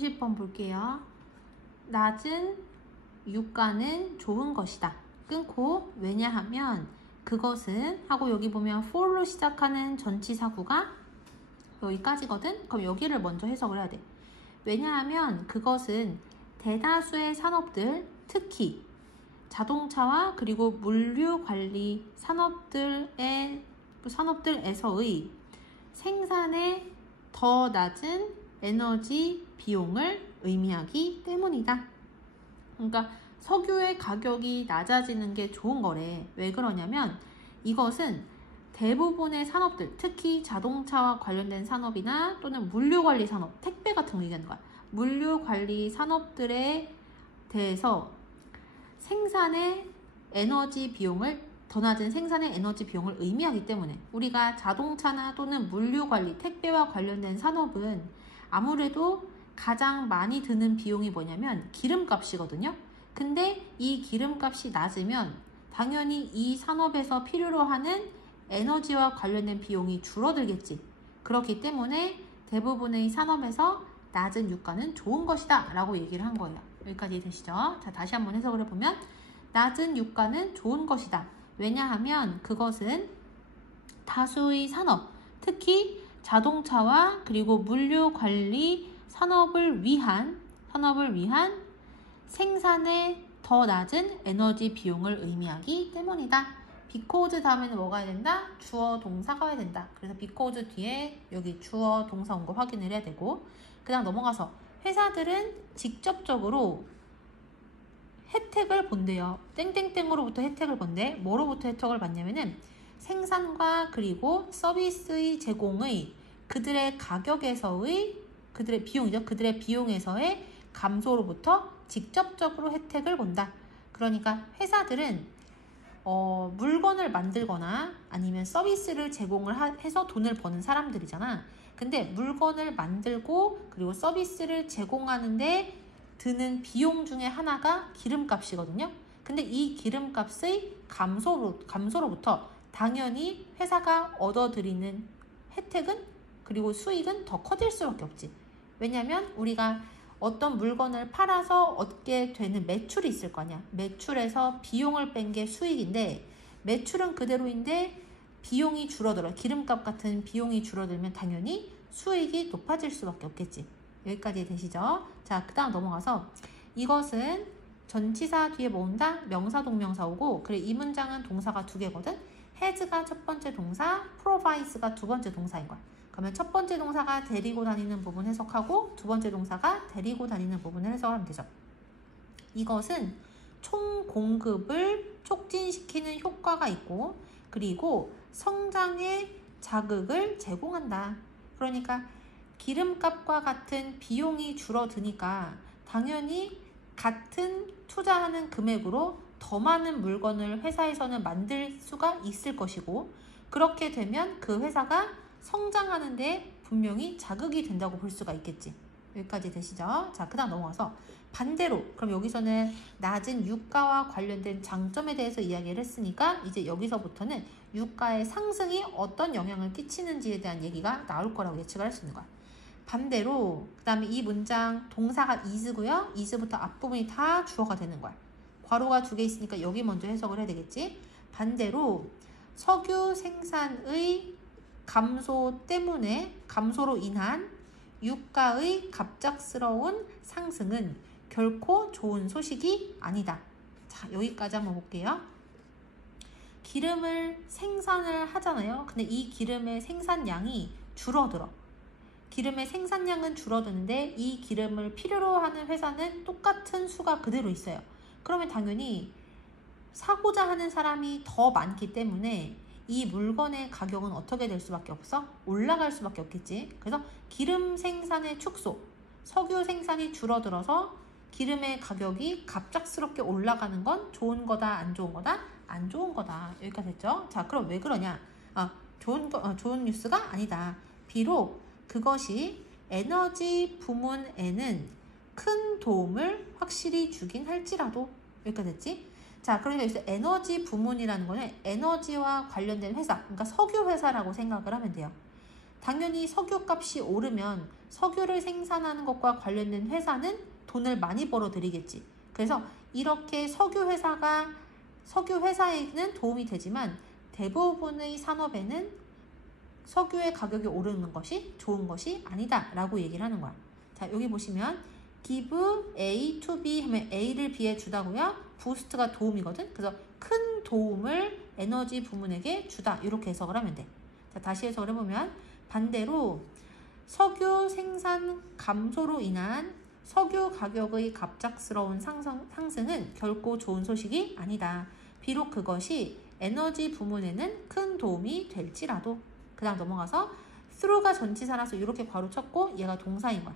30번 볼게요. 낮은 유가는 좋은 것이다. 끊고 왜냐하면 그것은 하고 여기 보면 for로 시작하는 전치사구가 여기까지거든? 그럼 여기를 먼저 해석을 해야 돼. 왜냐하면 그것은 대다수의 산업들, 특히 자동차와 그리고 물류관리 산업들에서의 생산에 더 낮은 에너지 비용을 의미하기 때문이다. 그러니까 석유의 가격이 낮아지는 게 좋은 거래. 왜 그러냐면 이것은 대부분의 산업들, 특히 자동차와 관련된 산업이나 또는 물류관리 산업, 택배 같은 거 얘기하는 거야. 물류관리 산업들에 대해서 생산의 에너지 비용을 더 낮은 생산의 에너지 비용을 의미하기 때문에 우리가 자동차나 또는 물류관리, 택배와 관련된 산업은 아무래도 가장 많이 드는 비용이 뭐냐면 기름값이거든요. 근데 이 기름값이 낮으면 당연히 이 산업에서 필요로 하는 에너지와 관련된 비용이 줄어들겠지. 그렇기 때문에 대부분의 산업에서 낮은 유가는 좋은 것이다 라고 얘기를 한 거예요. 여기까지 되시죠? 자, 다시 한번 해석을 해보면 낮은 유가는 좋은 것이다. 왜냐하면 그것은 다수의 산업, 특히 자동차와 그리고 물류관리 산업을 위한 생산에 더 낮은 에너지 비용을 의미하기 때문이다. because 다음에는 뭐가 해야 된다? 주어 동사가 해야 된다. 그래서 because 뒤에 여기 주어 동사 온 거 확인을 해야 되고, 그 다음 넘어가서 회사들은 직접적으로 혜택을 본대요. 땡땡땡으로부터 혜택을 본대. 뭐로부터 혜택을 받냐면은 생산과 그리고 서비스의 제공의 그들의 가격에서의 그들의 비용이죠. 그들의 비용에서의 감소로부터 직접적으로 혜택을 본다. 그러니까 회사들은 물건을 만들거나 아니면 서비스를 제공을 해서 돈을 버는 사람들이잖아. 근데 물건을 만들고 그리고 서비스를 제공하는데 드는 비용 중에 하나가 기름값이거든요. 근데 이 기름값의 감소로부터 당연히 회사가 얻어들이는 혜택은 그리고 수익은 더 커질 수밖에 없지. 왜냐면 우리가 어떤 물건을 팔아서 얻게 되는 매출이 있을 거 아니야. 매출에서 비용을 뺀 게 수익인데 매출은 그대로인데 비용이 줄어들어. 기름값 같은 비용이 줄어들면 당연히 수익이 높아질 수밖에 없겠지. 여기까지 되시죠? 자, 그 다음 넘어가서 이것은 전치사 뒤에 뭐 온다? 명사 동명사 오고 그래 이 문장은 동사가 두 개거든. has가 첫 번째 동사, provide가 두 번째 동사인 거야. 그러면 첫 번째 동사가 데리고 다니는 부분 해석하고 두 번째 동사가 데리고 다니는 부분을 해석하면 되죠. 이것은 총 공급을 촉진시키는 효과가 있고 그리고 성장의 자극을 제공한다. 그러니까 기름값과 같은 비용이 줄어드니까 당연히 같은 투자하는 금액으로 더 많은 물건을 회사에서는 만들 수가 있을 것이고 그렇게 되면 그 회사가 성장하는데 분명히 자극이 된다고 볼 수가 있겠지. 여기까지 되시죠? 자, 그 다음 넘어가서 반대로 그럼 여기서는 낮은 유가와 관련된 장점에 대해서 이야기를 했으니까 이제 여기서부터는 유가의 상승이 어떤 영향을 끼치는지에 대한 얘기가 나올 거라고 예측을 할 수 있는 거야. 반대로 그 다음에 이 문장 동사가 is고요. is부터 앞부분이 다 주어가 되는 거야. 괄호가 두 개 있으니까 여기 먼저 해석을 해야 되겠지. 반대로 석유 생산의 감소로 인한 유가의 갑작스러운 상승은 결코 좋은 소식이 아니다. 자, 여기까지 한번 볼게요. 기름을 생산을 하잖아요. 근데 이 기름의 생산량이 줄어들어. 기름의 생산량은 줄어드는데 이 기름을 필요로 하는 회사는 똑같은 수가 그대로 있어요. 그러면 당연히 사고자 하는 사람이 더 많기 때문에 이 물건의 가격은 어떻게 될 수밖에 없어? 올라갈 수밖에 없겠지. 그래서 기름 생산의 축소, 석유 생산이 줄어들어서 기름의 가격이 갑작스럽게 올라가는 건 좋은 거다, 안 좋은 거다? 안 좋은 거다. 여기까지 했죠? 자, 그럼 왜 그러냐? 좋은 뉴스가 아니다. 비록 그것이 에너지 부문에는 큰 도움을 확실히 주긴 할지라도 여기까지 됐지? 자, 그러니까 여기서 에너지 부문이라는 거는 에너지와 관련된 회사, 그러니까 석유 회사라고 생각을 하면 돼요. 당연히 석유 값이 오르면 석유를 생산하는 것과 관련된 회사는 돈을 많이 벌어들이겠지. 그래서 이렇게 석유 회사에는 도움이 되지만 대부분의 산업에는 석유의 가격이 오르는 것이 좋은 것이 아니다 라고 얘기를 하는 거야. 자, 여기 보시면 give A to B 하면 A를 B에 주다고요. boost가 도움이거든. 그래서 큰 도움을 에너지 부문에게 주다 이렇게 해석을 하면 돼. 자, 다시 해석을 해보면 반대로 석유 생산 감소로 인한 석유 가격의 갑작스러운 상승은 결코 좋은 소식이 아니다. 비록 그것이 에너지 부문에는 큰 도움이 될지라도. 그 다음 넘어가서 through가 전치사라서 이렇게 괄호 쳤고 얘가 동사인 거야.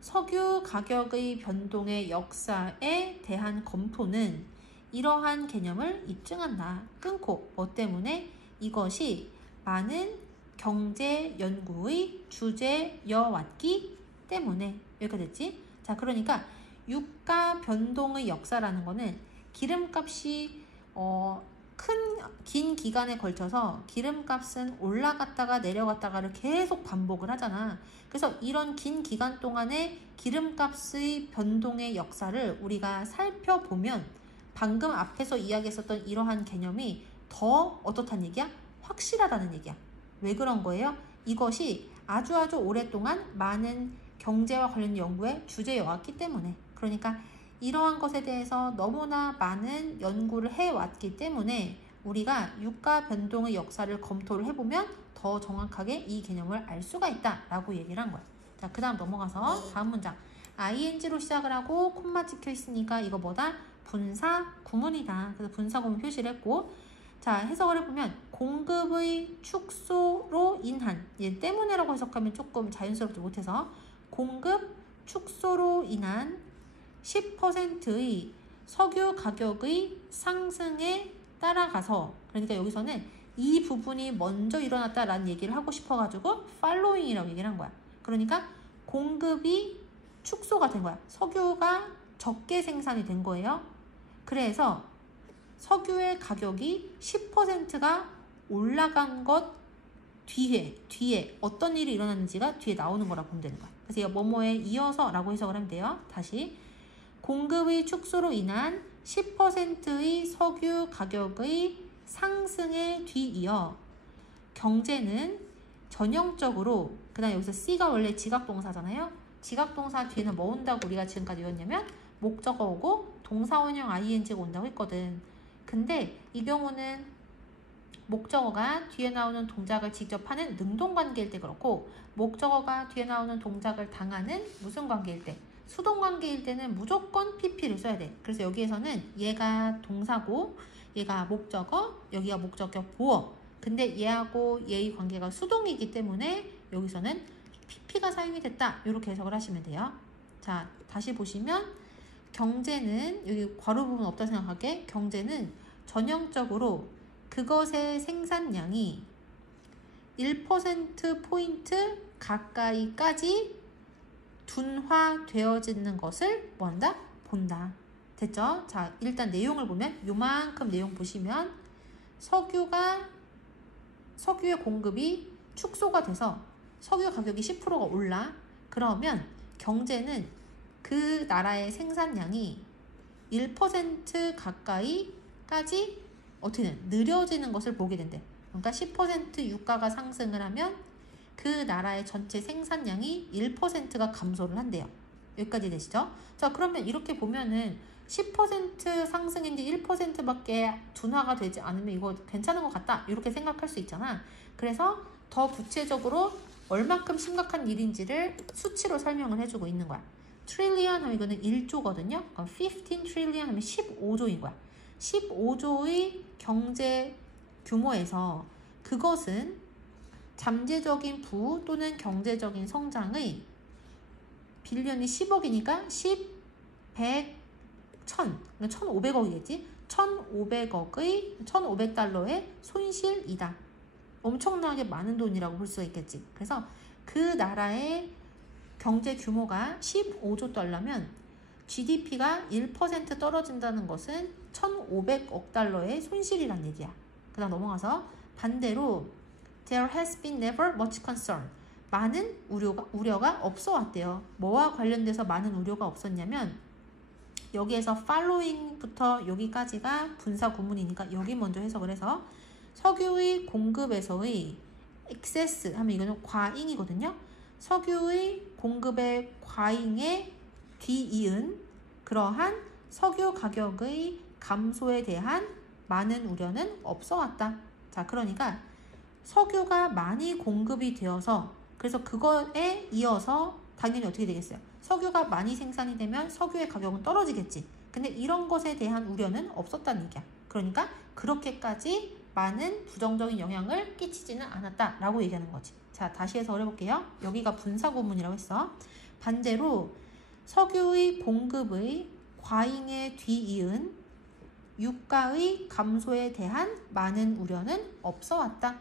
석유 가격의 변동의 역사에 대한 검토는 이러한 개념을 입증한다. 끊고 뭐 때문에? 이것이 많은 경제 연구의 주제여왔기 때문에. 여기까지 됐지? 자, 그러니까 유가 변동의 역사라는 거는 기름값이 긴 기간에 걸쳐서 기름값은 올라갔다가 내려갔다가를 계속 반복을 하잖아. 그래서 이런 긴 기간 동안의 기름값의 변동의 역사를 우리가 살펴보면 방금 앞에서 이야기했었던 이러한 개념이 더 어떻다는 얘기야? 확실하다는 얘기야. 왜 그런 거예요? 이것이 아주 오랫동안 많은 경제와 관련 연구의 주제여왔기 때문에. 그러니까 이러한 것에 대해서 너무나 많은 연구를 해왔기 때문에 우리가 유가 변동의 역사를 검토를 해보면 더 정확하게 이 개념을 알 수가 있다라고 얘기를 한 거야. 자, 그 다음 넘어가서 다음 문장. ing로 시작을 하고 콤마 찍혀 있으니까 이거 뭐다? 분사 구문이다. 그래서 분사 구문 표시를 했고, 자, 해석을 해보면 공급의 축소로 인한, 얘 때문에라고 해석하면 조금 자연스럽지 못해서 공급 축소로 인한 10%의 석유 가격의 상승에 따라가서, 그러니까 여기서는 이 부분이 먼저 일어났다라는 얘기를 하고 싶어가지고 following이라고 얘기를 한 거야. 그러니까 공급이 축소가 된 거야. 석유가 적게 생산이 된 거예요. 그래서 석유의 가격이 10%가 올라간 것 뒤에 어떤 일이 일어났는지가 뒤에 나오는 거라고 보면 되는 거야. 그래서 이거 뭐뭐에 이어서 라고 해석을 하면 돼요. 다시 공급의 축소로 인한 10%의 석유 가격의 상승에 뒤이어 경제는 전형적으로, 그 다음에 여기서 C가 원래 지각동사잖아요. 지각동사 뒤에는 뭐 온다고 우리가 지금까지 외웠냐면 목적어 오고 동사원형 ing가 온다고 했거든. 근데 이 경우는 목적어가 뒤에 나오는 동작을 직접 하는 능동관계일 때 그렇고, 목적어가 뒤에 나오는 동작을 당하는 무슨 관계일 때, 수동관계일 때는 무조건 pp를 써야 돼. 그래서 여기에서는 얘가 동사고 얘가 목적어, 여기가 목적격 보어. 근데 얘하고 얘의 관계가 수동이기 때문에 여기서는 pp가 사용이 됐다. 이렇게 해석을 하시면 돼요. 자, 다시 보시면 경제는, 여기 괄호 부분 없다 생각하게, 경제는 전형적으로 그것의 생산량이 1%포인트 가까이까지 둔화되어지는 것을 뭐한다? 본다. 됐죠? 자, 일단 내용을 보면 요만큼 내용 보시면 석유의 공급이 축소가 돼서 석유 가격이 10%가 올라. 그러면 경제는 그 나라의 생산량이 1% 가까이까지 어떻게 느려지는 것을 보게 된대. 그러니까 10% 유가가 상승을 하면 그 나라의 전체 생산량이 1%가 감소를 한대요. 여기까지 되시죠? 자, 그러면 이렇게 보면은 10% 상승인지 1%밖에 둔화가 되지 않으면 이거 괜찮은 것 같다. 이렇게 생각할 수 있잖아. 그래서 더 구체적으로 얼만큼 심각한 일인지를 수치로 설명을 해주고 있는 거야. 트릴리언 하면 이거는 1조거든요. 그럼 15 트릴리언 하면 15조인 거야. 15조의 경제 규모에서 그것은 잠재적인 부호 또는 경제적인 성장의 빌리언이 10억이니까 10, 100, 1000, 1500억이겠지? 1500달러의 손실이다. 엄청나게 많은 돈이라고 볼 수가 있겠지. 그래서 그 나라의 경제 규모가 15조 달러면 GDP가 1% 떨어진다는 것은 1500억 달러의 손실이란 얘기야. 그 다음 넘어가서 반대로 There has been never much concern. 많은 우려가 없어 왔대요. 뭐와 관련돼서 많은 우려가 없었냐면 여기에서 following부터 여기까지가 분사 구문이니까 여기 먼저 해석을 해서 석유의 공급에서의 excess 하면 이거는 과잉이거든요. 석유의 공급의 과잉에 뒤이은 그러한 석유 가격의 감소에 대한 많은 우려는 없어 왔다. 자, 그러니까 석유가 많이 공급이 되어서 그래서 그거에 이어서 당연히 어떻게 되겠어요? 석유가 많이 생산이 되면 석유의 가격은 떨어지겠지. 근데 이런 것에 대한 우려는 없었다는 얘기야. 그러니까 그렇게까지 많은 부정적인 영향을 끼치지는 않았다라고 얘기하는 거지. 자, 다시 해석을 해볼게요. 여기가 분사구문이라고 했어. 반대로 석유의 공급의 과잉에 뒤이은 유가의 감소에 대한 많은 우려는 없어 왔다.